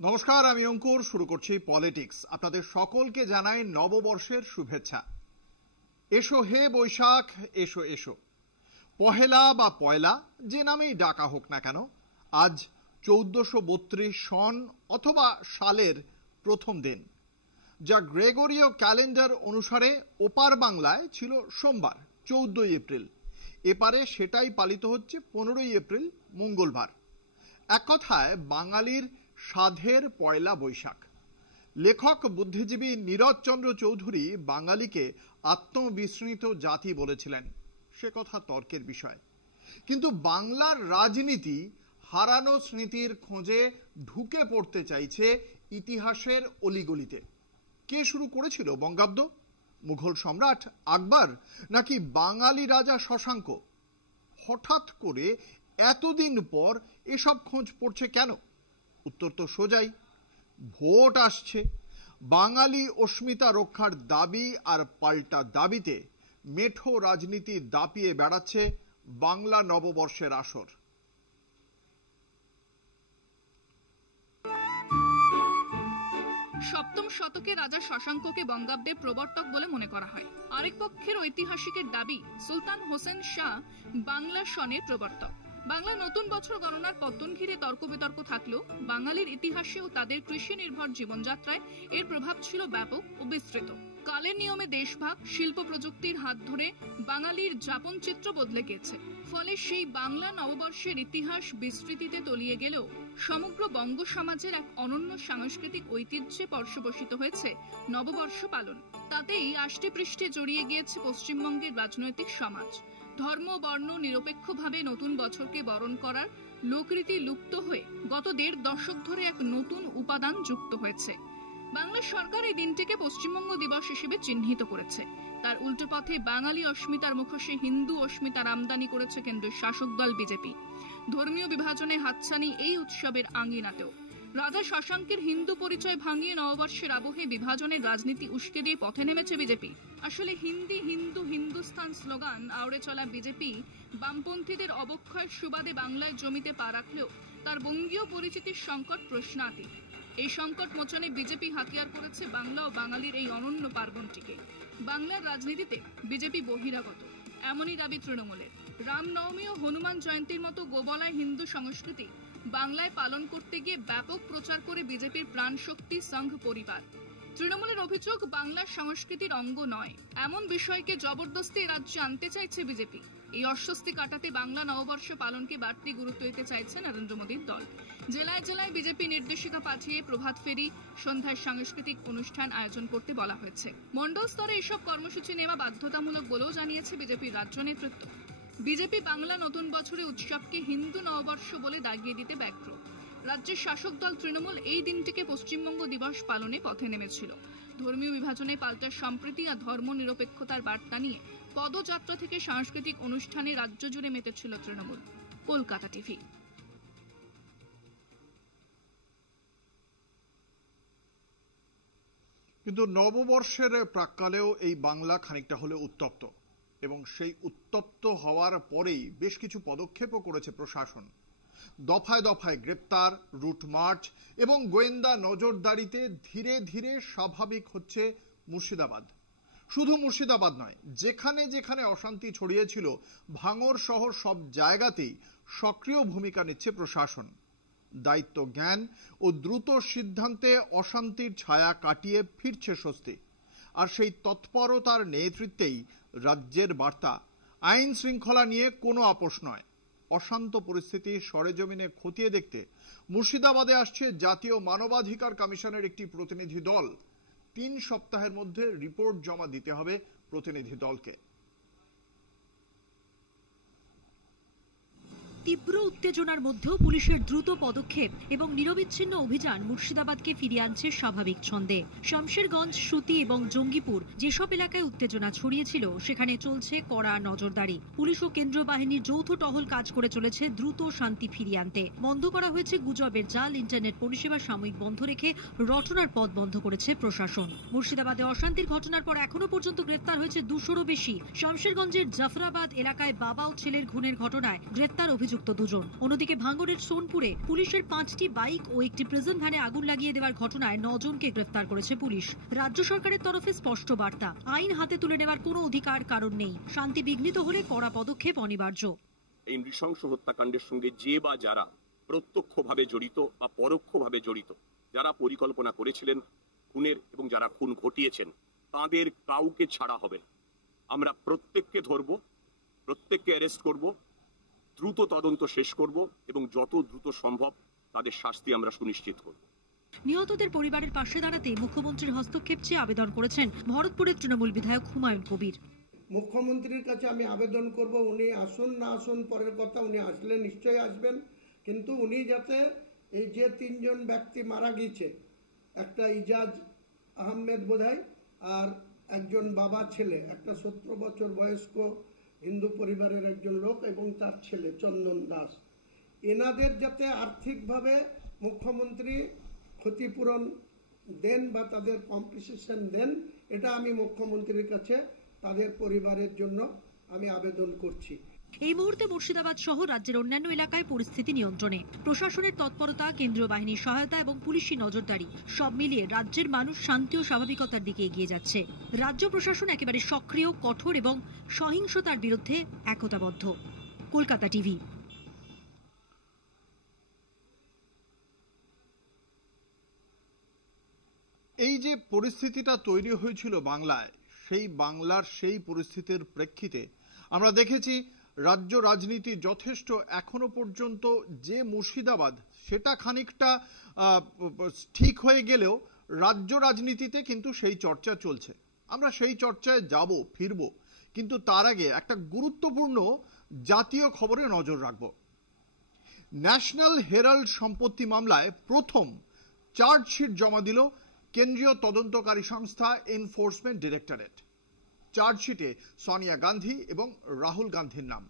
নমস্কার, আমি অঙ্কুর। শুরু করছি পলিটিক্স। আপনাদের সকলকে জানাই নববর্ষের শুভেচ্ছা। এসো হে বৈশাখ, এসো এসো। পহেলা বা পয়লা, যে নামেই ডাকা হোক না কেন, আজ 1432 সন অথবা সালের প্রথম দিন, যা গ্রেগরীয় ক্যালেন্ডার অনুসারে ওপার বাংলায় ছিল সোমবার 14 এপ্রিল। এপারে সেটাই পালিত হচ্ছে 15 এপ্রিল মঙ্গলবার। এক কথায় বাঙালির সাধের পয়লা বৈশাখ। লেখক বুদ্ধিজীবী নীরজ চন্দ্র চৌধুরী বাঙালিকে আত্মবিস্মৃত জাতি বলেছিলেন, সে কথা তর্কের বিষয়। কিন্তু বাংলার রাজনীতি হারানো স্মৃতির খোঁজে ঢুকে পড়তে চাইছে ইতিহাসের অলিগলিতে। কে শুরু করেছিল বঙ্গাব্দ? মুঘল সম্রাট আকবর নাকি বাঙালি রাজা শশাঙ্ক? হঠাৎ করে এতদিন পর এসব খোঁজ পড়ছে কেন? উত্তর তো সোজাই, ভোট আসছে। বাঙালি অস্মিতা রক্ষার দাবি আর পাল্টা দাবিতে মেঠো রাজনীতি দাপিয়ে বেড়াচ্ছে বাংলা নববর্ষের আসর। সপ্তম শতকে রাজা শশাঙ্ককে বঙ্গাব্দের প্রবর্তক বলে মনে করা হয়। আরেক পক্ষের ঐতিহাসিকের দাবি সুলতান হোসেন শাহ বাংলা সনের প্রবর্তক। বাংলা নতুন বছর গণনার পত্তন ঘিরে তর্ক বিতর্ক থাকলেও বাঙালির ইতিহাসে ও তাদের কৃষি নির্ভর জীবনযাত্রায় এর প্রভাব ছিল ব্যাপক ও বিস্তৃত। কালের নিয়মে দেশভাগ, শিল্প প্রযুক্তির হাত ধরে বাঙালির যাপন চিত্র বদলে গেছে। ফলে সেই বাংলা নববর্ষের ইতিহাস বিস্তৃতিতে তলিয়ে গেলেও সমগ্র বঙ্গ সমাজের এক অনন্য সাংস্কৃতিক ঐতিহ্যে পর্যবসিত হয়েছে নববর্ষ পালন। তাতেই আষ্টে পৃষ্ঠে জড়িয়ে গিয়েছে পশ্চিমবঙ্গের রাজনৈতিক সমাজ। ধর্ম বর্ণ নিরপেক্ষভাবে নতুন বছরকে বরণ করার লোকরীতি লুপ্ত হয়ে গত 1.5 দশক ধরে এক নতুন উপাদান যুক্ত হয়েছে। বাংলা সরকার এই দিনটিকে পশ্চিমবঙ্গ দিবস হিসেবে চিহ্নিত করেছে। তার উল্টো পথে বাঙালি অস্মিতার মুখোশে হিন্দু অস্মিতার আমদানি করেছে কেন্দ্রের শাসক দল বিজেপি। ধর্মীয় বিভাজনে হাতছানি এই উৎসবের আঙ্গিনাতেও। রাজা শশাঙ্কের হিন্দু পরিচয় ভাঙিয়ে নববর্ষের আবহে বিভাজনের রাজনীতি উস্কে দিয়ে পথে নেমেছে বিজেপি। আসলে হিন্দি হিন্দু হিন্দুস্তান স্লোগান আওড়ে চলা বিজেপি বামপন্থীদের অবক্ষয়ের সুবাদে বাংলায় জমিতে পা রাখলেও তার বঙ্গীয় পরিচিতির সংকট প্রশ্নাতীত। এই সংকট মোচনে বিজেপি হাতিয়ার করেছে বাংলা ও বাঙালির এই অনন্য পার্বণটিকে। বাংলার রাজনীতিতে বিজেপি বহিরাগত, এমনই দাবি তৃণমূলের। রামনবমী ও হনুমান জয়ন্তীর মতো গোবলায় হিন্দু সংস্কৃতি বাংলায় পালন করতে গিয়ে ব্যাপক প্রচার করে বিজেপির প্রাণশক্তি সংঘ পরিবার। তৃণমূলের অভিযোগ বাংলার সংস্কৃতির অঙ্গ নয়, এমন বিষয়কে জবরদস্তি রাজ্যে আনতে চাইছে বিজেপি। এই অস্বস্তি কাটাতে বাংলা নববর্ষ পালনকে বাড়তি গুরুত্ব দিতে চাইছে নরেন্দ্র মোদীর দল। জেলায় জেলায় বিজেপি নির্দেশিকা পাঠিয়ে প্রভাত ফেরি, সন্ধ্যায় সাংস্কৃতিক অনুষ্ঠান আয়োজন করতে বলা হয়েছে। মণ্ডল স্তরে এসব কর্মসূচি নেওয়া বাধ্যতামূলক বলেও জানিয়েছে বিজেপির রাজ্য নেতৃত্ব। বিজেপি বাংলা নতুন বছরে উৎসবকে হিন্দু নববর্ষ বলে দাগিয়ে দিতে ব্যগ্র। রাজ্যের শাসক দল তৃণমূল এই দিনটিকে পশ্চিমবঙ্গ দিবস পালনে পথে নেমেছিল। ধর্মীয় বিভাজনে পাল্টা সম্প্রীতি আর ধর্ম নিরপেক্ষতার বার্তা নিয়ে পদযাত্রা থেকে সাংস্কৃতিক অনুষ্ঠানে রাজ্য জুড়ে মেতেছিল তৃণমূল। কলকাতা টিভি। কিন্তু নববর্ষের প্রাক্কালেও এই বাংলা খানিকটা হলে উত্তপ্ত, এবং সেই উত্তপ্ত হওয়ার পরেই বেশ কিছু পদক্ষেপও করেছে প্রশাসন। দফায় দফায় গ্রেপ্তার, রুট মার্চ এবং গোয়েন্দা নজরদারিতে ধীরে ধীরে স্বাভাবিক হচ্ছে মুর্শিদাবাদ। শুধু মুর্শিদাবাদ নয়, যেখানে যেখানে অশান্তি ছড়িয়েছিল ভাঙড় সহ সব জায়গাতেই সক্রিয় ভূমিকা নিচ্ছে প্রশাসন। দায়িত্ব জ্ঞান ও দ্রুত সিদ্ধান্তে অশান্তির ছায়া কাটিয়ে ফিরছে স্বস্তি। আর সেই তৎপরতার নেতৃত্বেই রাজ্যের বার্তা, আইন শৃঙ্খলা নিয়ে কোনো আপোষ নয়। অশান্ত পরিস্থিতি সরেজমিনে খতিয়ে দেখতে মুর্শিদাবাদে আসছে জাতীয় মানবাধিকার কমিশনের একটি প্রতিনিধি দল। 3 সপ্তাহের মধ্যে রিপোর্ট জমা দিতে হবে প্রতিনিধি দলকে। তীব্র উত্তেজনার মধ্যেও পুলিশের দ্রুত পদক্ষেপ এবং নিরবিচ্ছিন্ন অভিযান মুর্শিদাবাদকে ফিরিয়ে আনছে স্বাভাবিক ছন্দে। শমশেরগঞ্জ, সুতি এবং জঙ্গিপুর যেসব এলাকায় উত্তেজনা ছড়িয়েছিল সেখানে চলছে কড়া নজরদারি। পুলিশ ও কেন্দ্রীয় বাহিনীর যৌথ টহল কাজ করে চলেছে দ্রুত শান্তি ফিরিয়ে আনতে। বন্ধ করা হয়েছে গুজবের জাল, ইন্টারনেট পরিষেবা সাময়িক বন্ধ রেখে রটনার পথ বন্ধ করেছে প্রশাসন। মুর্শিদাবাদে অশান্তির ঘটনার পর এখনো পর্যন্ত গ্রেফতার হয়েছে 200-রও বেশি। শমশেরগঞ্জের জাফরাবাদ এলাকায় বাবা ও ছেলের খুনের ঘটনায় গ্রেফতার অভিযুক্ত অভিযুক্ত দুজন। অন্যদিকে ভাঙড়ের সোনপুরে পুলিশের 5টি বাইক ও একটি প্রিজন ভ্যানে আগুন লাগিয়ে দেওয়ার ঘটনায় 9 জনকে গ্রেফতার করেছে পুলিশ। রাজ্য সরকারের তরফে স্পষ্ট বার্তা, আইন হাতে তুলে নেওয়ার কোনো অধিকার কারণ নেই, শান্তি বিঘ্নিত হলে কড়া পদক্ষেপ অনিবার্য। এই নৃশংস হত্যাকাণ্ডের সঙ্গে যে বা যারা প্রত্যক্ষভাবে জড়িত বা পরোক্ষভাবে জড়িত, যারা পরিকল্পনা করেছিলেন খুনের এবং যারা খুন ঘটিয়েছেন, তাদের কাউকে ছাড়া হবে না। আমরা প্রত্যেককে ধরব, প্রত্যেককে অ্যারেস্ট করব, দ্রুত তদন্ত শেষ করব এবং যত দ্রুত সম্ভব তাদের শাস্তি আমরা সুনিশ্চিত করব। নিহতদের পরিবারের পাশে দাঁড়াতে মুখ্যমন্ত্রীর হস্তক্ষেপ চেয়ে আবেদন করেছেন ভরতপুরের তৃণমূল বিধায়ক হুমায়ুন কবির। মুখ্যমন্ত্রীর কাছে আমি আবেদন করব, উনি আসুন না আসুন পরের কথা, উনি আসলে নিশ্চয়ই আসবেন, কিন্তু উনি যাতে এই যে 3 জন ব্যক্তি মারা গিয়েছে, একটা ইজাজ আহমেদ বোধহয় আর একজন বাবা ছেলে, একটা 17 বছর বয়স্ক হিন্দু পরিবারের একজন লোক এবং তার ছেলে চন্দন দাস, এনাদের যাতে আর্থিকভাবে মুখ্যমন্ত্রী ক্ষতিপূরণ দেন বা তাদের কম্পেনসেশন দেন, এটা আমি মুখ্যমন্ত্রীর কাছে তাদের পরিবারের জন্য আমি আবেদন করছি। এই মুহূর্তে মুর্শিদাবাদ সহ রাজ্যের অন্যান্য এলাকায় পরিস্থিতি নিয়ন্ত্রণে। প্রশাসনের তৎপরতা, কেন্দ্রীয় বাহিনীর সহায়তা এবং পুলিশি নজরদারি সব মিলিয়ে রাজ্যের মানুষ শান্তি ও স্বাভাবিকতার দিকে এগিয়ে যাচ্ছে। রাজ্য প্রশাসন একেবারে সক্রিয়, কঠোর এবং সহিংসতার বিরুদ্ধে একতাবদ্ধ। কলকাতা টিভি। এই যে পরিস্থিতিটা তৈরি হয়েছিল বাংলায়, সেই বাংলার সেই পরিস্থিতির প্রেক্ষিতে আমরা দেখেছি রাজ্য রাজনীতি যথেষ্ট এখনো পর্যন্ত যে মুর্শিদাবাদ, সেটা খানিকটা ঠিক হয়ে গেলেও রাজ্য রাজনীতিতে কিন্তু সেই চর্চা চলছে। আমরা সেই চর্চায় যাব, ফিরব, কিন্তু তার আগে একটা গুরুত্বপূর্ণ জাতীয় খবরে নজর রাখব। ন্যাশনাল হেরাল্ড সম্পত্তি মামলায় প্রথম চার্জশিট জমা দিল কেন্দ্রীয় তদন্তকারী সংস্থা এনফোর্সমেন্ট ডিরেক্টরেট। চার্জশিটে সোনিয়া গান্ধী এবং রাহুল গান্ধীর নাম।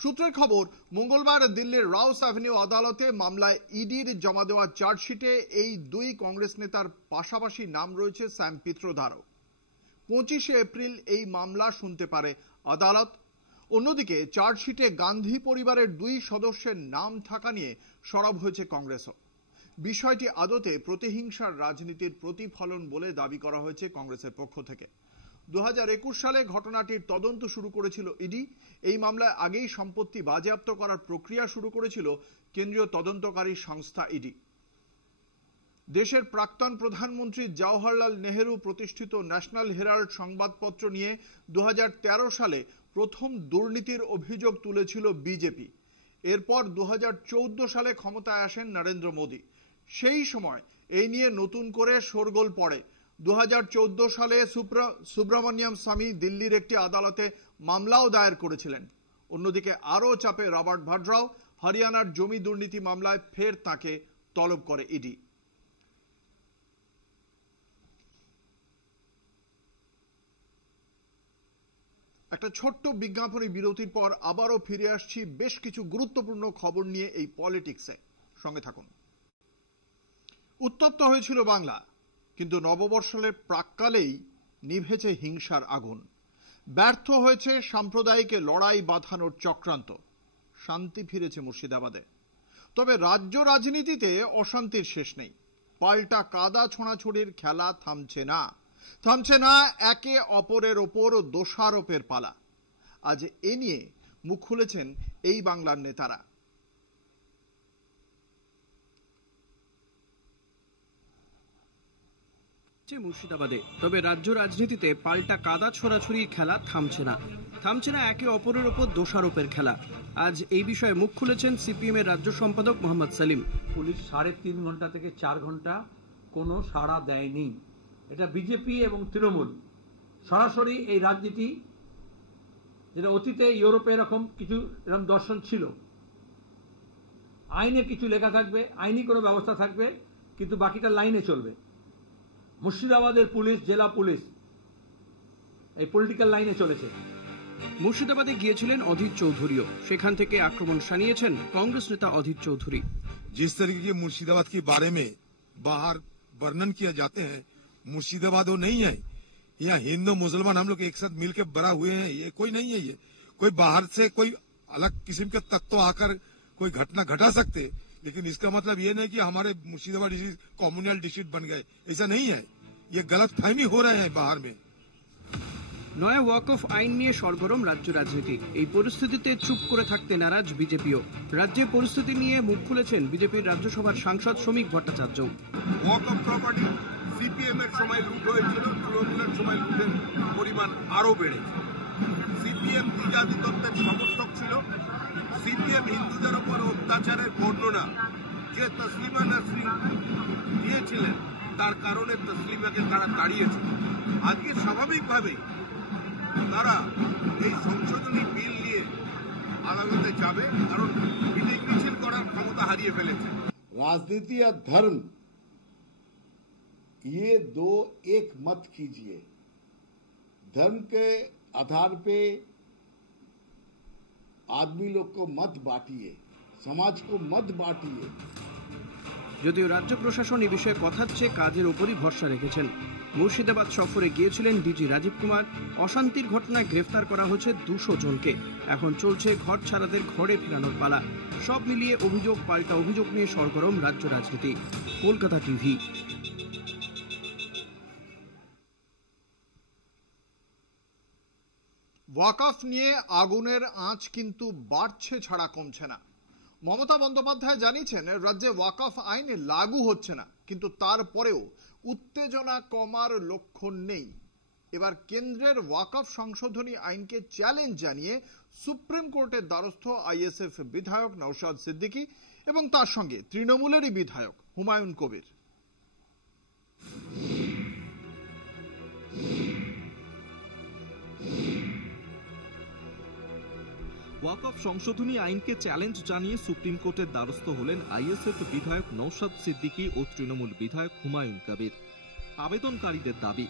সূত্রের খবর, মঙ্গলবার দিল্লির রাউস অ্যাভিনিউ আদালতে মামলায় ইডির জমা দেওয়া চার্জশিটে এই 2 কংগ্রেস নেতার পাশাপাশি নাম রয়েছে স্যাম পিত্রোদারও। 25 এপ্রিল এই মামলা শুনতে পারে আদালত। অন্যদিকে চার্জশিটে গান্ধী পরিবারের 2 সদস্যের নাম থাকা নিয়ে সরব হয়েছে কংগ্রেসও। বিষয়টি আদতে প্রতিহিংসার রাজনীতির প্রতিফলন বলে দাবি করা হয়েছে কংগ্রেসের পক্ষ থেকে। 2021 সালে ঘটনাটির তদন্ত শুরু করেছিল ইডি। এই মামলায় আগেই সম্পত্তি বাজেয়াপ্ত করার প্রক্রিয়া শুরু করেছিল কেন্দ্রীয় তদন্তকারী সংস্থা ইডি। দেশের প্রাক্তন প্রধানমন্ত্রী জওহরলাল নেহেরু প্রতিষ্ঠিত ন্যাশনাল হেরাল্ড সংবাদপত্র নিয়ে 2013 সালে প্রথম দুর্নীতির অভিযোগ তুলেছিল বিজেপি। এরপর 2014 সালে ক্ষমতায় আসেন নরেন্দ্র মোদী। সেই সময় এই নিয়ে নতুন করে শোরগোল পড়ে। 2014 সালে সুব্রমণিয়াম স্বামী দিল্লির একটি আদালতে মামলাও দায়ের করেছিলেন। অন্যদিকে আরও চাপে রবার্ট ভাড্রাও। হরিয়ানার জমি দুর্নীতি মামলায় ফের তাকে তলব করে ইডি। একটা ছোট্ট বিজ্ঞাপনী বিরতির পর আবারও ফিরে আসছি বেশ কিছু গুরুত্বপূর্ণ খবর নিয়ে এই পলিটিক্সে। সঙ্গে থাকুন। উত্তপ্ত হয়েছিল বাংলা, কিন্তু নববর্ষের প্রাক্কালেই নিভেছে হিংসার আগুন। ব্যর্থ হয়েছে সাম্প্রদায়িক লড়াই বাঁধানোর চক্রান্ত। শান্তি ফিরেছে মুর্শিদাবাদে। তবে রাজ্য রাজনীতিতে অশান্তির শেষ নেই। পাল্টা কাদা ছোঁড়াছুড়ির খেলা থামছে না। থামছে না একে অপরের ওপর দোষারোপের পালা। আজ এ নিয়ে মুখ খুলেছেন এই বাংলার নেতারা। মুর্শিদাবাদে তবে রাজ্য রাজনীতিতে পাল্টা কাদা ছোড়াছুড়ির খেলা থামছে না। থামছে না একে অপরের ওপর দোষারোপের খেলা। আজ এই বিষয়ে মুখ খুলেছেন সিপিএম এর রাজ্য সম্পাদক মোহাম্মদ সেলিম। পুলিশ 3.5 ঘন্টা থেকে 4 ঘন্টা কোনো সাড়া দেয়নি। এটা বিজেপি এবং তৃণমূল সরাসরি এই রাজনীতি, যেটা অতীতে ইউরোপে এরকম কিছু এরকম দর্শন ছিল। আইনে কিছু লেখা থাকবে, আইনি কোনো ব্যবস্থা থাকবে, কিন্তু বাকিটা লাইনে চলবে। মুর্শিদাবাদের পুলিশ, জেলা পুলিশ এই পলিটিক্যাল লাইনে চলেছে। মুর্শিদাবাদে গিয়েছিলেন অধীর চৌধুরীও। সেখান থেকে আক্রমণ শানিয়েছেন কংগ্রেস নেতা অধীর চৌধুরী। जिस तरीके की मुर्शिदाबाद के बारे में बाहर वर्णन किया जाते हैं, मुर्शिदाबाद वो नहीं है। यहाँ हिंदू मुसलमान हम लोग एक साथ मिलकर बड़ा हुए हैं, ये कोई नहीं है। ये कोई बाहर से कोई अलग किस्म के तत्व आकर कोई घटना घटा सकते, लेकिन इसका मतलब ये नहीं कि हमारे मुर्शिदाबाद डिस्ट्रिक्ट कम्युनल डिस्ट्रिक्ट बन गए, ऐसा नहीं है। ये गलत फहमी हो रहे हैं बाहर में। নয়া ওয়াকফ আইন নিয়ে সরগরম রাজ্য রাজনীতি। এই পরিস্থিতিতে চুপ করে থাকতে নারাজ বিজেপিও। রাজ্যের পরিস্থিতি নিয়ে মুখ খুলেছেন বিজেপির রাজ্যসভার সাংসদ শ্রমিক ভট্টাচার্য। ওয়াকফ প্রপার্টি সিপিএম এর সময় লুট হয়েছিল, তৃণমূলের সময় লুটের পরিমাণ আরো বেড়েছে। সিপিএম দ্বিজাতি তত্ত্বের সমর্থক ছিল। সিপিএম হিন্দুদের উপর অত্যাচারের বর্ণনা যে তসলিমা নাসরিন দিয়েছিলেন, তার কারণে তসলিমাকে তারা তাড়িয়েছে। আজকে স্বাভাবিকভাবেই তারা এই সংশোধনী বিল নিয়ে আদালতে যাবে, কারণ মিটিং মিছিল করার ক্ষমতা হারিয়ে ফেলেছে। राजनीति और धर्म ये दो एक मत कीजिए। धर्म के आधार पे आदमी लोग को मत बांटिए, समाज को मत बांटिए। যদিও রাজ্য প্রশাসন এই বিষয়ে কথার চেয়ে কাজের উপরই ভরসা রেখেছেন। মুর্শিদাবাদ সফরে গিয়েছিলেন ডিজি রাজীব কুমার। অশান্তির ঘটনায় গ্রেফতার করা হয়েছে 200 জনকে। এখন চলছে ঘর ছাড়াদের ঘরে ফেরানোর পালা। সব মিলিয়ে অভিযোগ পাল্টা অভিযোগ নিয়ে সরগরম রাজ্য রাজনীতি। কলকাতা টিভি। ওয়াকফ নিয়ে আগুনের আঁচ কিন্তু বাড়ছে ছাড়া কমছে না। মমতা বন্দ্যোপাধ্যায় জানিয়েছেন রাজ্যে ওয়াকফ আইন লাগু হচ্ছে না, কিন্তু তারপরেও উত্তেজনা কমার লক্ষণ নেই। এবার কেন্দ্রের ওয়াকফ সংশোধনী আইনকে চ্যালেঞ্জ জানিয়ে সুপ্রিম কোর্টের দ্বারস্থ আইএসএফ বিধায়ক নওশাদ সিদ্দিকী এবং তার সঙ্গে তৃণমূলেরই বিধায়ক হুমায়ুন কবির। ওয়াকফ সংশোধনী আইনকে চ্যালেঞ্জ জানিয়ে সুপ্রিম কোর্টের দ্বারস্থ হলেন আইএসএফ বিধায়ক নওশাদ সিদ্দিকী ও তৃণমূল বিধায়ক হুমায়ুন কবির। আবেদনকারীদের দাবি,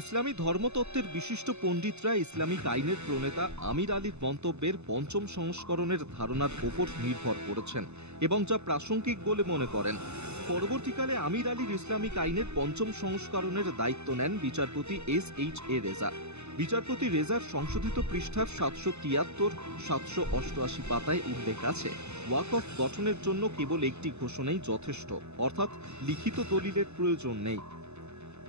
ইসলামী ধর্মতত্ত্বের বিশিষ্ট পণ্ডিতরা ইসলামিক আইনের প্রণেতা আমির আলীর মন্তব্যের পঞ্চম সংস্করণের ধারণার উপর নির্ভর করেছেন এবং যা প্রাসঙ্গিক বলে মনে করেন। পরবর্তীকালে আমির আলীর ইসলামিক আইনের পঞ্চম সংস্করণের দায়িত্ব নেন বিচারপতি SHA রেজা। বিচারপতি রেজার সংশোধিত পৃষ্ঠার 773-788 পাতায় উল্লেখ আছে, ওয়াকফ গঠনের জন্য কেবল একটি ঘোষণাই যথেষ্ট, অর্থাৎ লিখিত দলিলের প্রয়োজন নেই।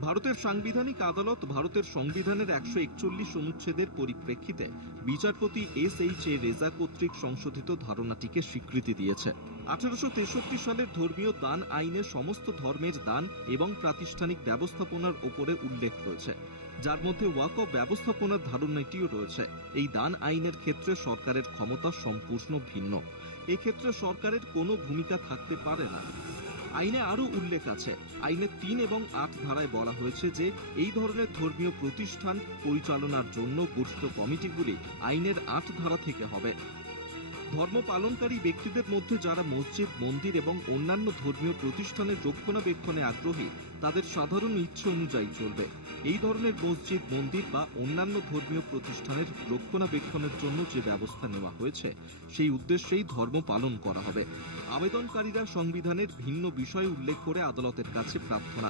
ভারতের সাংবিধানিক আদালত ভারতের সংবিধানের 141 অনুচ্ছেদের পরিপ্রেক্ষিতে বিচারপতি SHA রেজা কর্তৃক সংশোধিত ধারণাটিকে স্বীকৃতি দিয়েছে। 1863 সালের ধর্মীয় দান আইনে সমস্ত ধর্মের দান এবং প্রাতিষ্ঠানিক ব্যবস্থাপনার উপরে উল্লেখ রয়েছে, যার মধ্যে ওয়াকফ ব্যবস্থাপনার ধারণাটিও রয়েছে। এই দান আইনের ক্ষেত্রে সরকারের ক্ষমতা সম্পূর্ণ ভিন্ন। এক্ষেত্রে সরকারের কোনো ভূমিকা থাকতে পারে না। আইনে আরো উল্লেখ আছে, আইনের 3 এবং 8 ধারায় বলা হয়েছে যে এই ধরনের ধর্মীয় প্রতিষ্ঠান পরিচালনার জন্য গঠিত কমিটিগুলি আইনের 8 ধারা থেকে হবে। ধর্ম পালনকারী ব্যক্তিদের মধ্যে যারা মসজিদ, মন্দির এবং অন্যান্য ধর্মীয় প্রতিষ্ঠানের রক্ষণাবেক্ষণে আগ্রহী, তাদের সাধারণ ইচ্ছে অনুযায়ী চলবে। এই ধরনের মসজিদ, মন্দির বা অন্যান্য ধর্মীয় প্রতিষ্ঠানের রক্ষণাবেক্ষণের জন্য যে ব্যবস্থা নেওয়া হয়েছে, সেই উদ্দেশ্যেই ধর্ম পালন করা হবে। আবেদনকারীরা সংবিধানের ভিন্ন বিষয় উল্লেখ করে আদালতের কাছে প্রার্থনা।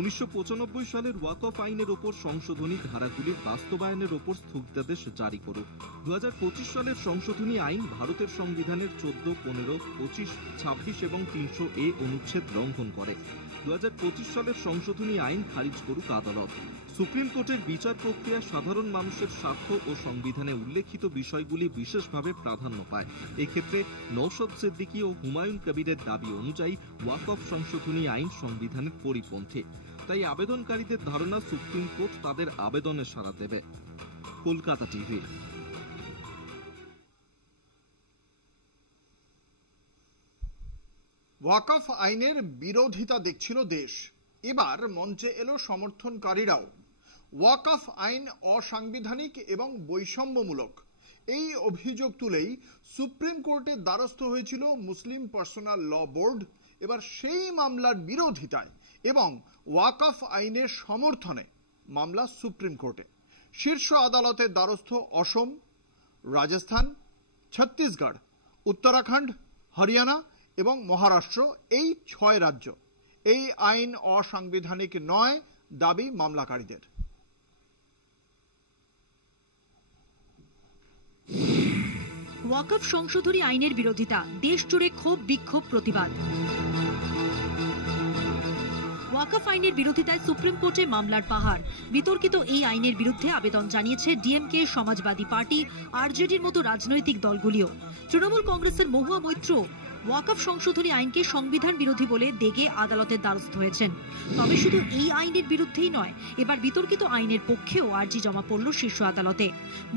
1995 সালের ওয়াকফ আইনের ওপর সংশোধনী ধারাগুলির বাস্তবায়নের ওপর স্থগিতাদেশ জারি করুক। 2025 সালের সংশোধনী আইন ভারতের সংবিধানের 14, 15, 25, 26 এবং 300A অনুচ্ছেদ লঙ্ঘন করে। 2025 সালের সংশোধনী আইন খারিজ করুক আদালত। সুপ্রিম কোর্টের বিচার প্রক্রিয়া সাধারণ মানুষের স্বার্থ ও সংবিধানে উল্লেখিত বিষয়গুলি বিশেষভাবে প্রাধান্য পায়। এক্ষেত্রে নওশাদ সিদ্দিকী ও হুমায়ুন কবিরের দাবি অনুযায়ী ওয়াকফ সংশোধনী আইন সংবিধানের পরিপন্থী। তাই আবেদনকারীদের ধারণা সুপ্রিম কোর্ট তাদের আবেদনে সাড়া দেবে। কলকাতা টিভি। ওয়াকফ আইনের বিরোধিতা দেখছিল দেশ, এবার মঞ্চে এলো সমর্থনকারীরাও। ওয়াকফ আইন অসাংবিধানিক এবং বৈষম্যমূলক এই অভিযোগ তুলেই সুপ্রিম কোর্টের দ্বারস্থ হয়েছিল মুসলিম পার্সোনাল ল বোর্ড। এবার সেই মামলার বিরোধিতায় এবং ওয়াকফ আইনের সমর্থনে মামলা সুপ্রিম কোর্টে। শীর্ষ আদালতের দ্বারস্থ অসম, রাজস্থান, ছত্তিশগড়, উত্তরাখণ্ড, হরিয়ানা এবং মহারাষ্ট্র, এই 6 রাজ্য। এই আইন অসাংবিধানিক নয় দাবি মামলাকারীদের। ওয়াকফ সংশোধনী আইনের বিরোধিতা, দেশ জুড়ে ক্ষোভ বিক্ষোভ প্রতিবাদ। ওয়াকফ আইনের বিরোধিতায় সুপ্রিম কোর্টে মামলার পাহাড়। বিতর্কিত এই আইনের বিরুদ্ধে আবেদন জানিয়েছে ডিএমকে, সমাজবাদী পার্টি, আরজেডির মতো রাজনৈতিক দলগুলিও। তৃণমূল কংগ্রেসের মহুয়া মৈত্র ওয়াকফ সংশোধনী আইনকে সংবিধান বিরোধী বলে দেগে আদালতের দ্বারস্থ হয়েছেন। তবে শুধু এই আইনের বিরুদ্ধেই নয়, এবার বিতর্কিত আইনের পক্ষেও আর্জি জমা পড়ল শীর্ষ আদালতে।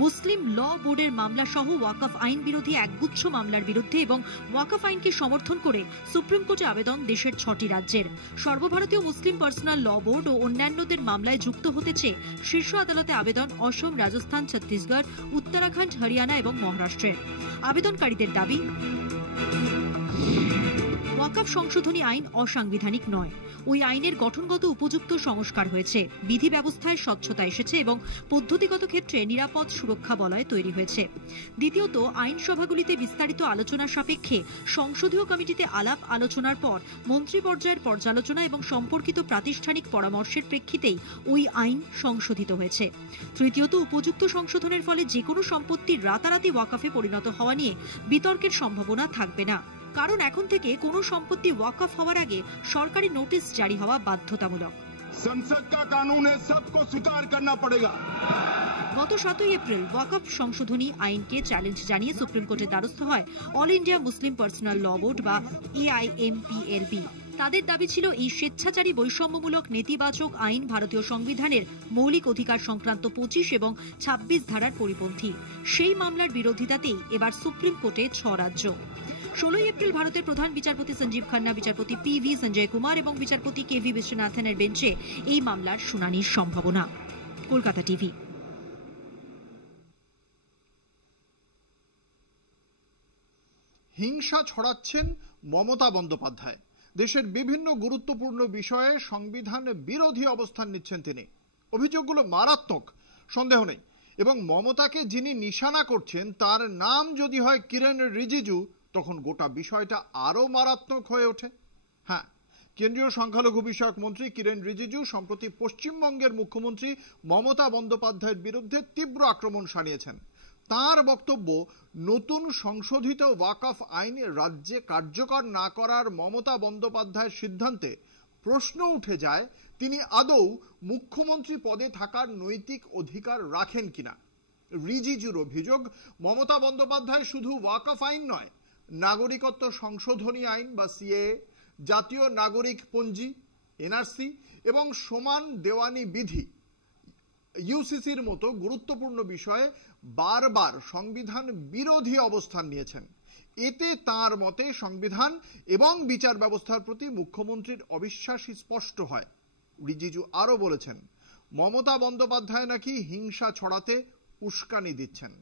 মুসলিম ল বোর্ডের মামলা সহ ওয়াকফ আইন বিরোধী একগুচ্ছ মামলার বিরুদ্ধে এবং ওয়াকফ আইনকে সমর্থন করে সুপ্রিম কোর্টে আবেদন দেশের 6টি রাজ্যের। সর্বভারতীয় মুসলিম পার্সোনাল ল বোর্ড ও অন্যান্যদের মামলায় যুক্ত হতে চেয়ে শীর্ষ আদালতে আবেদন অসম, রাজস্থান, ছত্তিশগড়, উত্তরাখণ্ড, হরিয়ানা এবং মহারাষ্ট্রের। আবেদনকারীদের দাবি, ওয়াকফ সংশোধনী আইন অসাংবিধানিক নয়। ওই আইনের গঠনগত উপযুক্ত সংস্কার হয়েছে, বিধি ব্যবস্থায় স্বচ্ছতা এসেছে এবং পদ্ধতিগত ক্ষেত্রে নিরাপদ সুরক্ষা বলয় তৈরি হয়েছে। দ্বিতীয়ত, আইনসভাগুলিতে বিস্তারিত আলোচনা সাপেক্ষে সংসদীয় কমিটিতে আলাপ আলোচনার পর মন্ত্রী পর্যায়ের পর্যালোচনা এবং সম্পর্কিত প্রাতিষ্ঠানিক পরামর্শের প্রেক্ষিতেই ওই আইন সংশোধিত হয়েছে। তৃতীয়ত, উপযুক্ত সংশোধনের ফলে যে কোনো সম্পত্তি রাতারাতি ওয়াকফে পরিণত হওয়া নিয়ে বিতর্কের সম্ভাবনা থাকবে না, কারণ এখন থেকে কোনো সম্পত্তি ওয়াকফ হওয়ার আগে সরকারি নোটিশ জারি হওয়া বাধ্যতামূলক। संसद का कानून है, सबको स्वीकार करना पड़ेगा। গত 7 এপ্রিল ওয়াকফ সংশোধনী আইনকে চ্যালেঞ্জ জানিয়ে সুপ্রিম কোর্টের দ্বারস্থ হয় অল ইন্ডিয়া মুসলিম পার্সোনাল ল বোর্ড বা AIMPLB। তাদের দাবি ছিল, এই স্বেচ্ছাচারী বৈষম্যমূলক নেতিবাচক আইন ভারতীয় সংবিধানের মৌলিক অধিকার সংক্রান্ত 25 এবং 26 ধারার পরিপন্থী। সেই মামলার বিরোধিতাতেই এবার সুপ্রিম কোর্টে 6 রাজ্য। 16 এপ্রিল ভারতের প্রধান বিচারপতি সঞ্জীব খান্না, বিচারপতি PV সঞ্জয় কুমার এবং বিচারপতি KV বিশ্বনাথনের বেঞ্চে এই মামলার শুনানির সম্ভাবনা। কলকাতা টিভি। হিংসা ছড়াচ্ছেন মমতা বন্দ্যোপাধ্যায়। দেশের বিভিন্ন গুরুত্বপূর্ণ বিষয়ে সংবিধান বিরোধী অবস্থান নিচ্ছেন তিনি। অভিযোগগুলো মারাত্মক, সন্দেহ নেই, এবং মমতাকে যিনি নিশানা করছেন তার নাম যদি হয় কিরেন রিজিজু, তখন গোটা বিষয়টা আরো মারাত্মক হয়ে ওঠে। হ্যাঁ, কেন্দ্রীয় সংখ্যালঘু বিষয়ক মন্ত্রী কিরেন রিজিজু সম্প্রতি পশ্চিমবঙ্গের মুখ্যমন্ত্রী মমতা বন্দ্যোপাধ্যায়ের বিরুদ্ধে তীব্র আক্রমণ শানিয়েছেন। তার বক্তব্য, নতুন সংশোধিত ওয়াকফ আইন রাজ্যে কার্যকর না করার মমতা বন্দ্যোপাধ্যায়ের সিদ্ধান্তে প্রশ্ন উঠে যায়, তিনি আদৌ মুখ্যমন্ত্রী পদে থাকার নৈতিক অধিকার রাখেন কিনা। রিজিজুর অভিযোগ, মমতা বন্দ্যোপাধ্যায় শুধু ওয়াকফ আইন নয়, নাগরিকত্ব সংশোধনী আইন বা CAA, জাতীয় নাগরিক পঞ্জি NRC এবং সমান দেওয়ানি বিধি UCCর মতো গুরুত্বপূর্ণ বিষয়ে বারবার সংবিধান বিরোধী অবস্থান নিয়েছেন। এতে তার মতে সংবিধান এবং বিচার ব্যবস্থার প্রতি মুখ্যমন্ত্রীর অবিশ্বাসী স্পষ্ট হয়। রিজিজু আরও বলেছেন, মমতা বন্দ্যোপাধ্যায় নাকি হিংসা ছড়াতে উস্কানি দিচ্ছেন।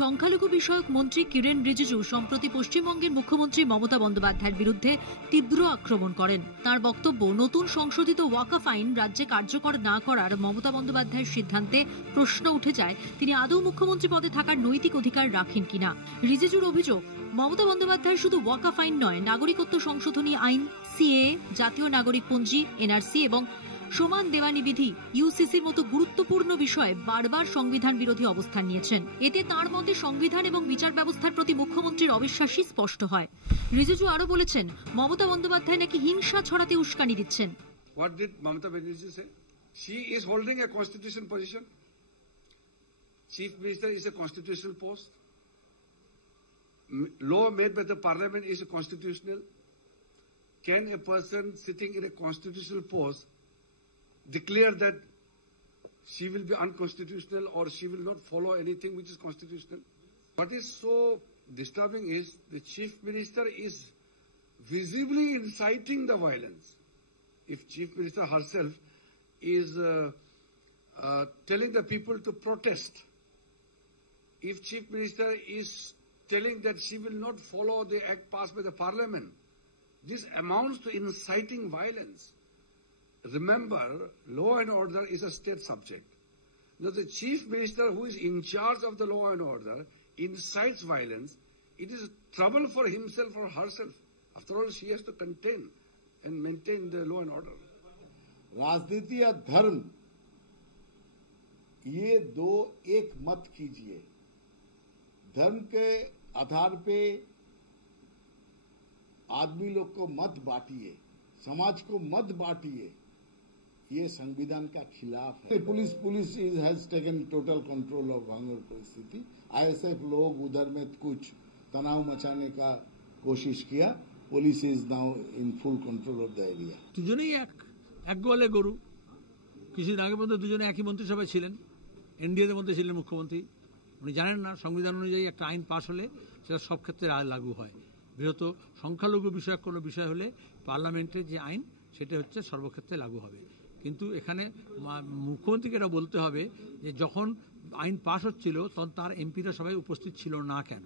সংখ্যালঘু বিষয়ক মন্ত্রী কিরেন রিজিজু সম্প্রতি পশ্চিমবঙ্গের মুখ্যমন্ত্রী মমতা বন্দ্যোপাধ্যায়ের বিরুদ্ধে তীব্র আক্রমণ করেন। তার বক্তব্য, নতুন সংশোধিত ওয়াকফ আইন রাজ্যে কার্যকর না করার মমতা বন্দ্যোপাধ্যায়ের সিদ্ধান্তে প্রশ্ন উঠে যায়, তিনি আদৌ মুখ্যমন্ত্রী পদে থাকার নৈতিক অধিকার রাখেন কিনা। রিজিজুর অভিযোগ, মমতা বন্দ্যোপাধ্যায় শুধু ওয়াকফ আইন নয়, নাগরিকত্ব সংশোধনী আইন, CAA, জাতীয় নাগরিক পঞ্জি NRC এবং সমান দেওয়ানি বিধি UCCর মতো গুরুত্বপূর্ণ বিষয়ে বারবার সংবিধান বিরোধী অবস্থান নিয়েছেন। এতে তার মতে সংবিধান এবং বিচার ব্যবস্থার প্রতি মুখ্যমন্ত্রীর অবিশ্বাসী স্পষ্ট হয়। রিজিজু আরো বলেছেন, মমতা বন্দ্যোপাধ্যায় নাকি হিংসা ছড়াতে উস্কানি দিচ্ছেন। What did Mamata Banerjee say? She is holding a constitutional position. Chief Minister is a constitutional post. Law made by the parliament is constitutional. Can a person sitting in a constitutional post declare that she will be unconstitutional or she will not follow anything which is constitutional? What is so disturbing is the Chief Minister is visibly inciting the violence. If Chief Minister herself is telling the people to protest, if Chief Minister is telling that she will not follow the act passed by the parliament, this amounts to inciting violence. Remember, law and order is a state subject. Now, the Chief Minister who is in charge of the law and order incites violence. It is trouble for himself or herself. After all, she has to contain and maintain the law and order. राजनीति या धर्म ये दो एक मत कीजिए, धर्म के आधार पे आदमी लोग को मत बांटिए, समाज को मत बांटिए, ये संविधान का खिलाफ है। Police has taken total control of Bhangar परिस्थिति। आईएसएफ लोग उधर में कुछ तनाव मचाने का कोशिश किया। Police is now in full control of the area. দুজনেই এক গোয়ালে গরু। কিছুদিন আগে পর্যন্ত দুজনে একই মন্ত্রিসভায় ছিলেন, এনডিএর মধ্যে ছিলেন মুখ্যমন্ত্রী। উনি জানেন না সংবিধান অনুযায়ী একটা আইন পাশ হলে সেটা সব ক্ষেত্রে লাগু হয়। বৃহৎ সংখ্যালঘু বিষয়ক কোনো বিষয় হলে পার্লামেন্টের যে আইন সেটা হচ্ছে সর্বক্ষেত্রে লাগু হবে। কিন্তু এখানে মুখ্যমন্ত্রীকে এটা বলতে হবে যে যখন আইন পাশ হচ্ছিল তখন তার এমপিরা সবাই উপস্থিত ছিল না কেন?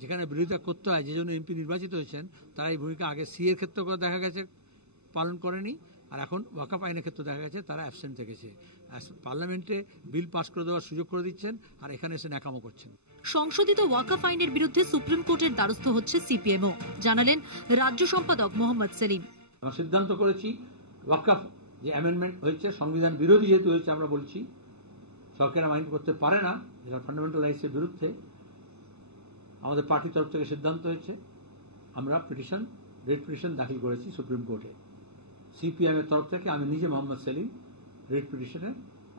যেখানে বিরোধিতা করতে হয়, যে জন্য এমপি নির্বাচিত হয়েছেন, তারা এই ভূমিকা আগে সিএর ক্ষেত্রে দেখা গেছে পালন করেনি, আর এখন ওয়াকফ আইনের ক্ষেত্রে দেখা গেছে তারা অ্যাবসেন্ট থেকেছে। পার্লামেন্টে বিল পাস করে দেওয়ার সুযোগ করে দিচ্ছেন আর এখানে এসে ন্যাকামো করছেন। সংশোধিত ওয়াকফ আইনের বিরুদ্ধে সুপ্রিম কোর্টের দ্বারস্থ হচ্ছে সিপিএমও, জানালেন রাজ্য সম্পাদক মোহাম্মদ সেলিম। আমরা সিদ্ধান্ত করেছি ওয়াকফ যে অ্যামেন্ডমেন্ট হয়েছে সংবিধান বিরোধী যেহেতু হয়েছে, আমরা বলছি সরকার আইন করতে পারে না, যেটা ফান্ডামেন্টাল রাইটসের বিরুদ্ধে। আমাদের পার্টির তরফ থেকে সিদ্ধান্ত হয়েছে আমরা রিট পিটিশন দাখিল করেছি সুপ্রিম কোর্টে। সিপিএম এর তরফ থেকে আমি নিজে মোহাম্মদ সেলিম রিট পিটিশনের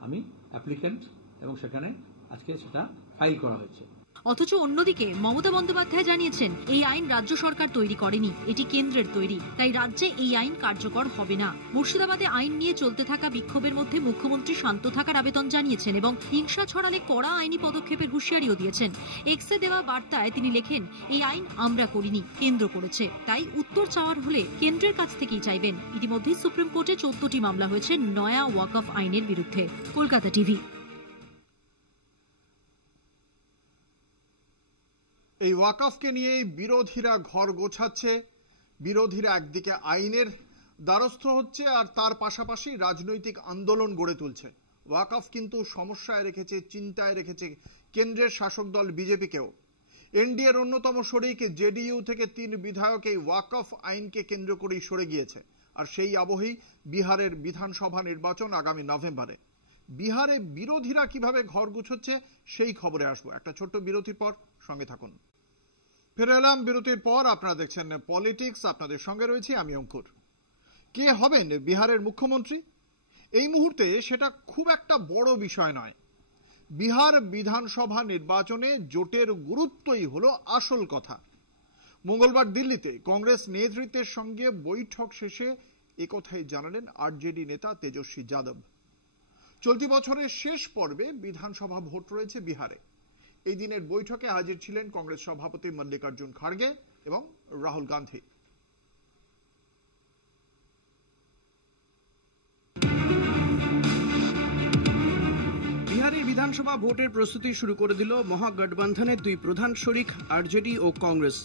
আমি অ্যাপ্লিক্যান্ট, এবং সেখানে আজকে সেটা ফাইল করা হয়েছে। অথচ অন্যদিকে মমতা বন্দ্যোপাধ্যায় জানিয়েছেন এই আইন রাজ্য সরকার তৈরি করেনি, এটি কেন্দ্রের তৈরি, তাই রাজ্যে এই আইন কার্যকর হবে না। মুর্শিদাবাদে আইন নিয়ে চলতে থাকা বিক্ষোভের মধ্যে মুখ্যমন্ত্রী শান্ত থাকার আবেদন জানিয়েছেন এবং হিংসা ছড়ালে কড়া আইনি পদক্ষেপের হুঁশিয়ারিও দিয়েছেন। এক্সে দেওয়া বার্তায় তিনি লেখেন, এই আইন আমরা করিনি, কেন্দ্র করেছে, তাই উত্তর চাওয়ার হলে কেন্দ্রের কাছ থেকেই চাইবেন। ইতিমধ্যেই সুপ্রিম কোর্টে 14টি মামলা হয়েছে নয়া ওয়াকফ আইনের বিরুদ্ধে। কলকাতা টিভি। এই ওয়াকফকে নিয়ে বিরোধীরা ঘর গোছাচ্ছে, বিরোধীরা একদিকে আইনের দ্বারস্থ হচ্ছে আর তার পাশাপাশি রাজনৈতিক আন্দোলন গড়ে তুলছে। ওয়াকফ কিন্তু সমস্যায় রেখেছে, চিন্তায় রেখেছে কেন্দ্রের শাসক দল বিজেপিকেও। এনডিএর অন্যতম শরিক জেডিইউ থেকে 3 বিধায়ক এই ওয়াকফ আইনকে কেন্দ্র করেই সরে গিয়েছে। আর সেই আবহেই বিহারের বিধানসভা নির্বাচন আগামী নভেম্বরে। বিহারে বিরোধীরা কিভাবে ঘর গুছোচ্ছে সেই খবরে আসবো একটা ছোট্ট বিরতির পর। সঙ্গে থাকুন। ফিরে এলাম বিরতির পর। আপনারা দেখছেন পলিটিক্স, আপনাদের সঙ্গে রয়েছি আমি অঙ্কুর। কে হবেন বিহারের মুখ্যমন্ত্রী এই মুহূর্তে সেটা খুব একটা বড় বিষয় নয়। বিহার বিধানসভা নির্বাচনে জোটের গুরুত্বই হলো আসল কথা। মঙ্গলবার দিল্লিতে কংগ্রেস নেতৃত্বের সঙ্গে বৈঠক শেষে একথাই জানালেন আরজেডি নেতা তেজস্বী যাদব। চলতি বছরের শেষ পর্বে বিধানসভা ভোট রয়েছে বিহারে। এই দিনের বৈঠকে হাজির ছিলেন কংগ্রেস সভাপতি মল্লিকার্জুন খাড়গে এবং রাহুল গান্ধী। বিহারের বিধানসভা ভোটের প্রস্তুতি শুরু করে দিল মহাগঠবন্ধনের 2 প্রধান শরিক আরজেডি ও কংগ্রেস।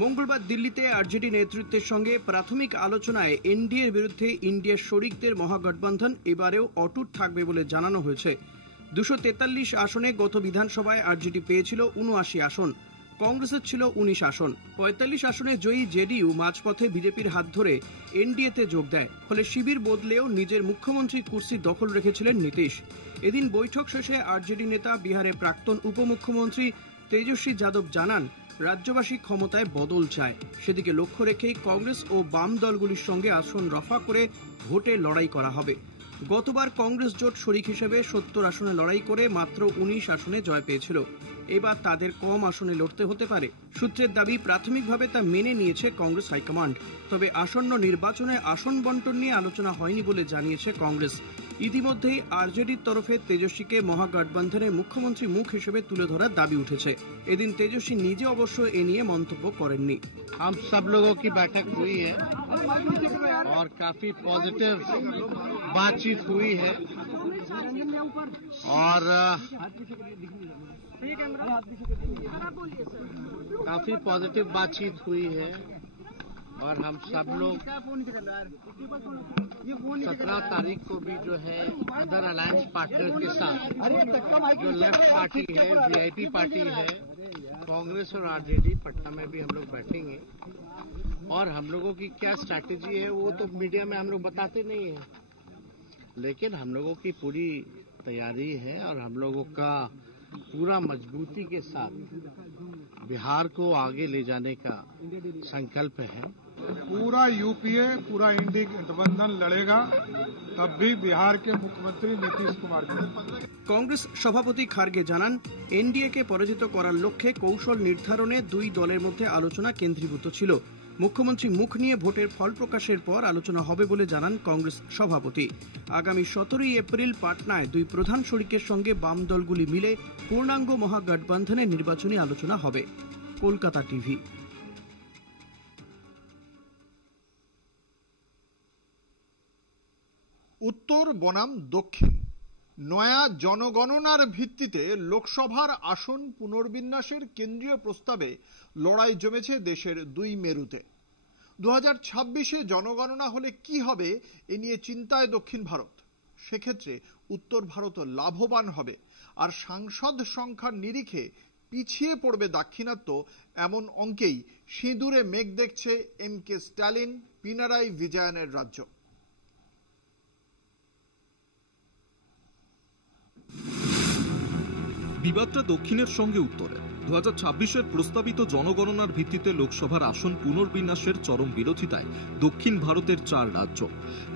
মঙ্গলবার দিল্লিতে আরজেডি নেতৃত্বের সঙ্গে প্রাথমিক আলোচনায় এনডিএর বিরুদ্ধে ইন্ডিয়ার শরিকদের মহাগঠবন্ধন এবারেও অটুট থাকবে বলে জানানো হয়েছে। 243 আসনে গত বিধানসভায় আরজেডি পেয়েছিল 79 আসন, কংগ্রেসের ছিল 19 আসন। 45 আসনে জয়ী জেডিইউ মাঝপথে বিজেপির হাত ধরে এনডিএতে যোগ দেয়, ফলে শিবির বদলেও নিজের মুখ্যমন্ত্রীর কুর্সি দখল রেখেছিলেন নীতিশ। এদিন বৈঠক শেষে আরজেডি নেতা বিহারের প্রাক্তন উপমুখ্যমন্ত্রী তেজস্বী যাদব জানান, রাজ্যবাসী ক্ষমতায় বদল চায়। সেদিকে লক্ষ্য রেখেই কংগ্রেস ও বাম দলগুলির সঙ্গে আসন রফা করে ভোটে লড়াই করা হবে। গতবার কংগ্রেস জোট শরিক হিসেবে 70 আসনে লড়াই করে মাত্র 19 আসনে জয় পেয়েছিল। এবার তাদের কম আসনে লড়তে হতে পারে। সূত্রের দাবি, প্রাথমিকভাবে তা মেনে নিয়েছে কংগ্রেস হাইকমান্ড, তবে আসন্ন নির্বাচনে আসন বন্টন নিয়ে আলোচনা হয়নি বলে জানিয়েছে কংগ্রেস। ইতিমধ্যেই আরজেডির তরফে তেজস্বীকে মহাগঠবন্ধনের মুখ্যমন্ত্রী মুখ হিসেবে তুলে ধরার দাবি উঠেছে। এদিন তেজস্বী নিজে অবশ্য এ নিয়ে মন্তব্য করেননি। हम सब लोगों की बैठक हुई है और काफी पॉजिटिव बातचीत हुई है और काफी पॉजिटिव बातचीत हुई है और हम सब लोग 17 तारीख को भी जो है अदर अलायंस पार्टनर के साथ जो लेफ्ट पार्टी है, वीआईपी पार्टी है, कांग्रेस और आरजेडी, पटना में भी हम लोग बैठेंगे और हम लोगों की क्या स्ट्रैटेजी है वो तो मीडिया में हम लोग बताते नहीं है, लेकिन हम लोगों की पूरी तैयारी है और हम लोगों का पूरा मजबूती के साथ बिहार को आगे ले जाने का संकल्प है। पूरा यूपीए पूरा इंडी गठबंधन लड़ेगा, तब भी बिहार के मुख्यमंत्री नीतीश कुमार जी। কংগ্রেস সভাপতি খার্গে জানান, এনডিএ কে পরাজিত করার লক্ষ্যে কৌশল নির্ধারণে দুই দলের মধ্যে আলোচনা কেন্দ্রীভূত ছিল। মুখ্যমন্ত্রী মুখ নিয়ে ভোটের ফল প্রকাশের পর আলোচনা হবে বলে জানান কংগ্রেস সভাপতি। আগামী 17 এপ্রিল পাটনায় দুই প্রধান শরিকের সঙ্গে বাম দলগুলি মিলে পূর্ণাঙ্গ মহাগঠবন্ধনে নির্বাচনী আলোচনা হবে। কলকাতা টিভি। উত্তর বনাম দক্ষিণ, নয়া জনগণনার ভিত্তিতে লোকসভার আসন পুনর্বিন্যাসের কেন্দ্রীয় প্রস্তাবে লড়াই জমেছে দেশের দুই মেরুতে। 2026-এ জনগণনা হলে কি হবে এ নিয়ে চিন্তায় দক্ষিণ ভারত। সেক্ষেত্রে উত্তর ভারত লাভবান হবে, আর সাংসদ সংখ্যার নিরিখে পিছিয়ে পড়বে দাক্ষিণাত্য, এমন অঙ্কেই সিঁদুরে মেঘ দেখছে MK স্ট্যালিন পিনারাই বিজয়নের রাজ্য। বিবাদটা দক্ষিণের সঙ্গে উত্তরে। 2026-এর প্রস্তাবিত জনগণনার ভিত্তিতে লোকসভার আসন পুনর্বিন্যাসের চরম বিরোধিতায় দক্ষিণ ভারতের 4 রাজ্য।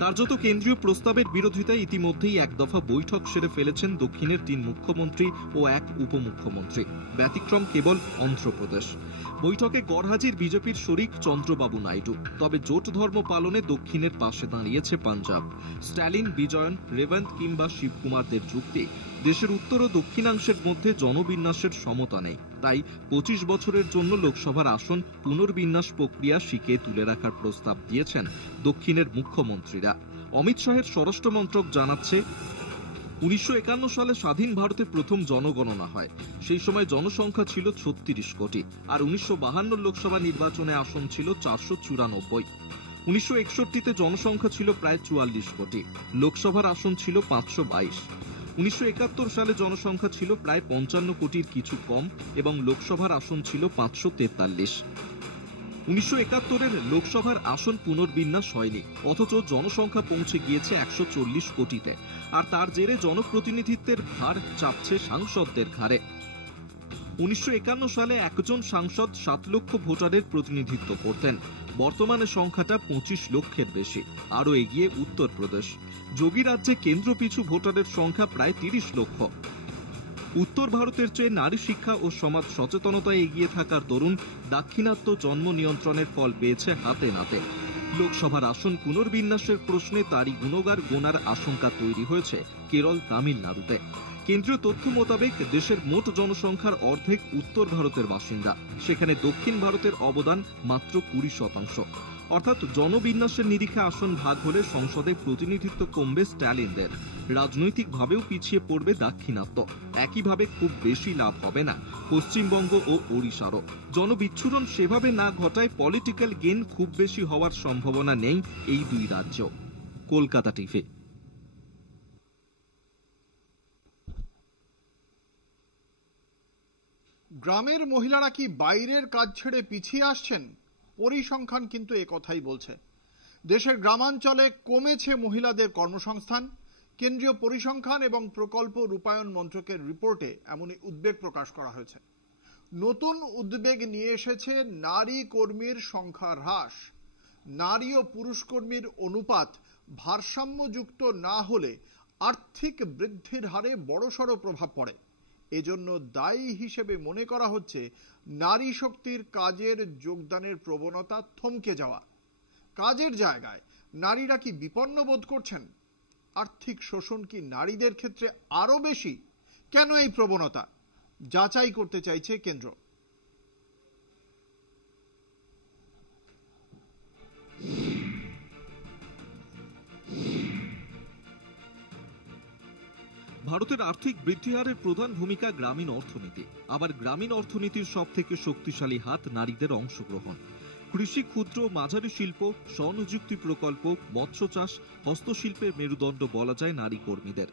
কার্যত কেন্দ্রীয় প্রস্তাবের বিরোধিতায় ইতিমধ্যেই এক দফা বৈঠক সেরে ফেলেছেন দক্ষিণের 3 মুখ্যমন্ত্রী ও 1 উপমুখ্যমন্ত্রী। ব্যতিক্রম কেবল অন্ধ্রপ্রদেশ। বৈঠকে গড়হাজির বিজেপির শরিক চন্দ্রবাবু নাইডু। তবে জোট ধর্ম পালনে দক্ষিণের পাশে দাঁড়িয়েছে পাঞ্জাব। স্ট্যালিন, বিজয়ন, রেবন্ত কিংবা শিবকুমারদের যুক্তি, দেশের উত্তর ও দক্ষিণাংশের মধ্যে জনবিন্যাসের সমতা নেই, তাই 25 বছরের জন্য লোকসভার আসন পুনর্বিন্যাস প্রক্রিয়া শিখে তুলে রাখার প্রস্তাব দিয়েছেন দক্ষিণের মুখ্যমন্ত্রীরা। অমিত শাহের স্বরাষ্ট্র মন্ত্রক জানাচ্ছে, 1951 সালে স্বাধীন ভারতে প্রথম জনগণনা হয়। সেই সময় জনসংখ্যা ছিল 36 কোটি, আর 1952 লোকসভা নির্বাচনে আসন ছিল 494। 1961-তে জনসংখ্যা ছিল প্রায় 44 কোটি, লোকসভার আসন ছিল 522। 1971 সালে জনসংখ্যা ছিল প্রায় 55 কোটির কিছু কম এবং লোকসভার আসন ছিল 543। 1971-এর লোকসভার আসন পুনর্বিন্যাস হয়নি, অথচ জনসংখ্যা পৌঁছে গিয়েছে 140 কোটিতে, আর তার জেরে জনপ্রতিনিধিত্বের ভার চাপছে সাংসদদের ঘাড়ে। 1951 সালে একজন সাংসদ 7 লক্ষ ভোটারের প্রতিনিধিত্ব করতেন। বর্তমানে সংখ্যাটা 25 লক্ষের বেশি। আরও এগিয়ে উত্তরপ্রদেশ। যোগী রাজ্যে কেন্দ্র পিছু ভোটারের সংখ্যা প্রায় 30 লক্ষ। উত্তর ভারতের চেয়ে নারী শিক্ষা ও সমাজ সচেতনতায় এগিয়ে থাকার দরুন দাক্ষিণাত্য জন্ম নিয়ন্ত্রণের ফল পেয়েছে হাতে নাতে। লোকসভার আসন পুনর্বিন্যাসের প্রশ্নে তারই গুণগার গোনার আশঙ্কা তৈরি হয়েছে কেরল, তামিলনাড়ুতে। কেন্দ্রীয় তথ্য মোতাবেক দেশের মোট জনসংখ্যার অর্ধেক উত্তর ভারতের বাসিন্দা। সেখানে দক্ষিণ ভারতের অবদান মাত্র 20%। অর্থাৎ জনবিন্যাসের নিরিখে আসন ভাগ হলে সংসদে প্রতিনিধিত্ব কমবে স্ট্যালিনদের। রাজনৈতিকভাবেও পিছিয়ে পড়বে দাক্ষিণাত্য। একইভাবে খুব বেশি লাভ হবে না পশ্চিমবঙ্গ ও ওড়িশারও। জনবিচ্ছুরণ সেভাবে না ঘটায় পলিটিক্যাল গেইন খুব বেশি হওয়ার সম্ভাবনা নেই এই দুই রাজ্য। কলকাতা টিভি। গ্রামের মহিলারা কি বাইরের কাজ ছেড়ে পিছিয়ে আসছেন? পরিসংখ্যান কিন্তু একথাই বলছে। দেশের গ্রামাঞ্চলে কমেছে মহিলাদের কর্মসংস্থান। কেন্দ্রীয় পরিসংখ্যান এবং প্রকল্প রূপায়ণ মন্ত্রকের রিপোর্টে এমনই উদ্বেগ প্রকাশ করা হয়েছে। নতুন উদ্বেগ নিয়ে এসেছে নারী কর্মীর সংখ্যা হ্রাস। নারী ও পুরুষ কর্মীর অনুপাত ভারসাম্যযুক্ত না হলে আর্থিক বৃদ্ধির হারে বড়সড় প্রভাব পড়ে। এজন্য দায়ী হিসেবে মনে করা হচ্ছে নারী শক্তির কাজের যোগদানের প্রবণতা থমকে যাওয়া। কাজের জায়গায় নারীরা কি বিপন্ন বোধ করছেন? আর্থিক শোষণ কি নারীদের ক্ষেত্রে আরো বেশি? কেন এই প্রবণতা যাচাই করতে চাইছে কেন্দ্র। ভারতের আর্থিক বৃদ্ধি হারের প্রধান ভূমিকা গ্রামীণ অর্থনীতি। আবার গ্রামীণ অর্থনীতির সব থেকে শক্তিশালী হাত নারীদের অংশগ্রহণ। কৃষি, ক্ষুদ্র মাঝারি শিল্প, স্বনিযুক্তি প্রকল্প, মৎস্য চাষ, হস্তশিল্পের মেরুদণ্ড বলা যায় নারী কর্মীদের।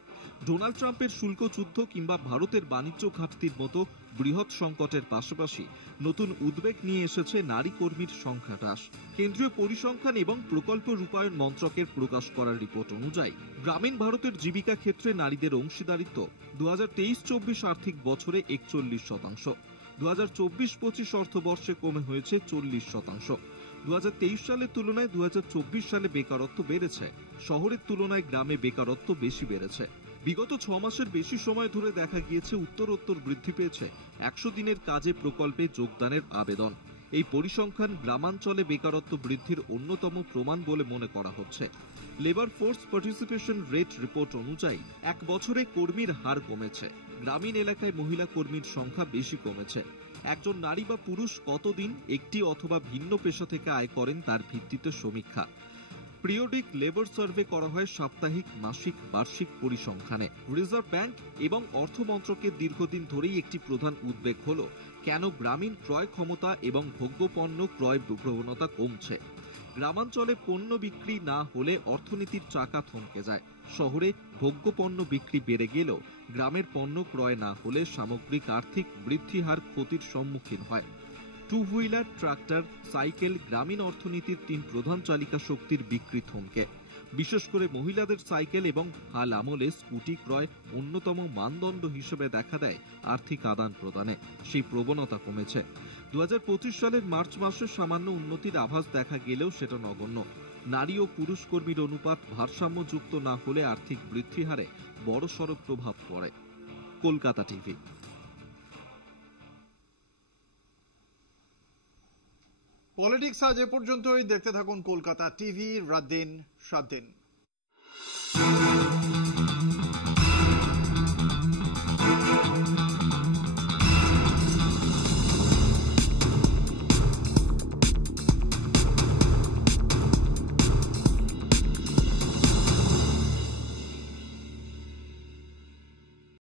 ডোনাল্ড ট্রাম্পের শুল্ক যুদ্ধ কিংবা ভারতের বাণিজ্য ঘাটতির মতো বৃহৎ সংকটের পাশাপাশি নতুন উদ্বেগ নিয়ে এসেছে নারী কর্মীর সংখ্যা হ্রাস। কেন্দ্রীয় পরিসংখ্যান এবং প্রকল্প রূপায়ণ মন্ত্রকের প্রকাশ করা রিপোর্ট অনুযায়ী গ্রামীণ ভারতের জীবিকা ক্ষেত্রে নারীদের অংশীদারিত্ব 2023-24 আর্থিক বছরে 41%, 2024-25 অর্থবর্ষে কমে হয়েছে 40%। 2023 সালের তুলনায় 2024 সালে বেকারত্ব বেড়েছে। শহরের তুলনায় গ্রামে বেকারত্ব বেশি বেড়েছে। বিগত 6 মাসের বেশি সময় ধরে দেখা গিয়েছে উত্তরোত্তর বৃদ্ধি পেয়েছে 100 দিনের কাজে প্রকল্পে যোগদানের আবেদন। এই পরিসংখ্যান গ্রামাঞ্চলে বেকারত্ব বৃদ্ধির অন্যতম প্রমাণ বলে মনে করা হচ্ছে। Labour force participation rate report অনুযায়ী 1 বছরে কর্মীর হার কমেছে। গ্রামীণ এলাকায় মহিলা কর্মীর সংখ্যা বেশি কমেছে। একজন নারী বা পুরুষ কতদিন একটি অথবা ভিন্ন পেশা থেকে আয় করেন তার ভিত্তিতে সমীক্ষা। পিরিয়ডিক লেবার সার্ভে করা হয় সাপ্তাহিক, মাসিক, বার্ষিক পরিসংখ্যানে। রিজার্ভ ব্যাংক এবং অর্থ মন্ত্রকের দীর্ঘদিন ধরেই একটি প্রধান উদ্বেগ হলো কেন গ্রামীণ ক্রয় ক্ষমতা এবং ভোগ্যপণ্য ক্রয় প্রবণতা কমছে। গ্রামাঞ্চলে পণ্য বিক্রি না হলে অর্থনীতির চাকা থমকে যায়। শহরে ভোগ্যপণ্য বিক্রি বেড়ে গেলেও গ্রামের পণ্য ক্রয় না হলে সামগ্রিক আর্থিক বৃদ্ধি হার ক্ষতির সম্মুখীন হয়। টু হুইলার, ট্রাক্টর, সাইকেল গ্রামীণ অর্থনীতির 3 প্রধান চালিকা শক্তির বিক্রি থমকে। বিশেষ করে মহিলাদের সাইকেল এবং হাল আমলে স্কুটি ক্রয় অন্যতম মানদণ্ড হিসেবে দেখা দেয় আর্থিক আদান প্রদানে। সেই প্রবণতা কমেছে। 2025 সালের মার্চ মাসে সামান্য উন্নতির আভাস দেখা গেলেও সেটা নগণ্য। নারী ও পুরুষ কর্মীর অনুপাত ভারসাম্যযুক্ত না হলে আর্থিক বৃদ্ধি হারে বড়সড় প্রভাব পড়ে। কলকাতা টিভি। পলিটিক্স আজ এ পর্যন্তই। দেখতে থাকুন কলকাতা টিভি। রাত দিন 7 দিন।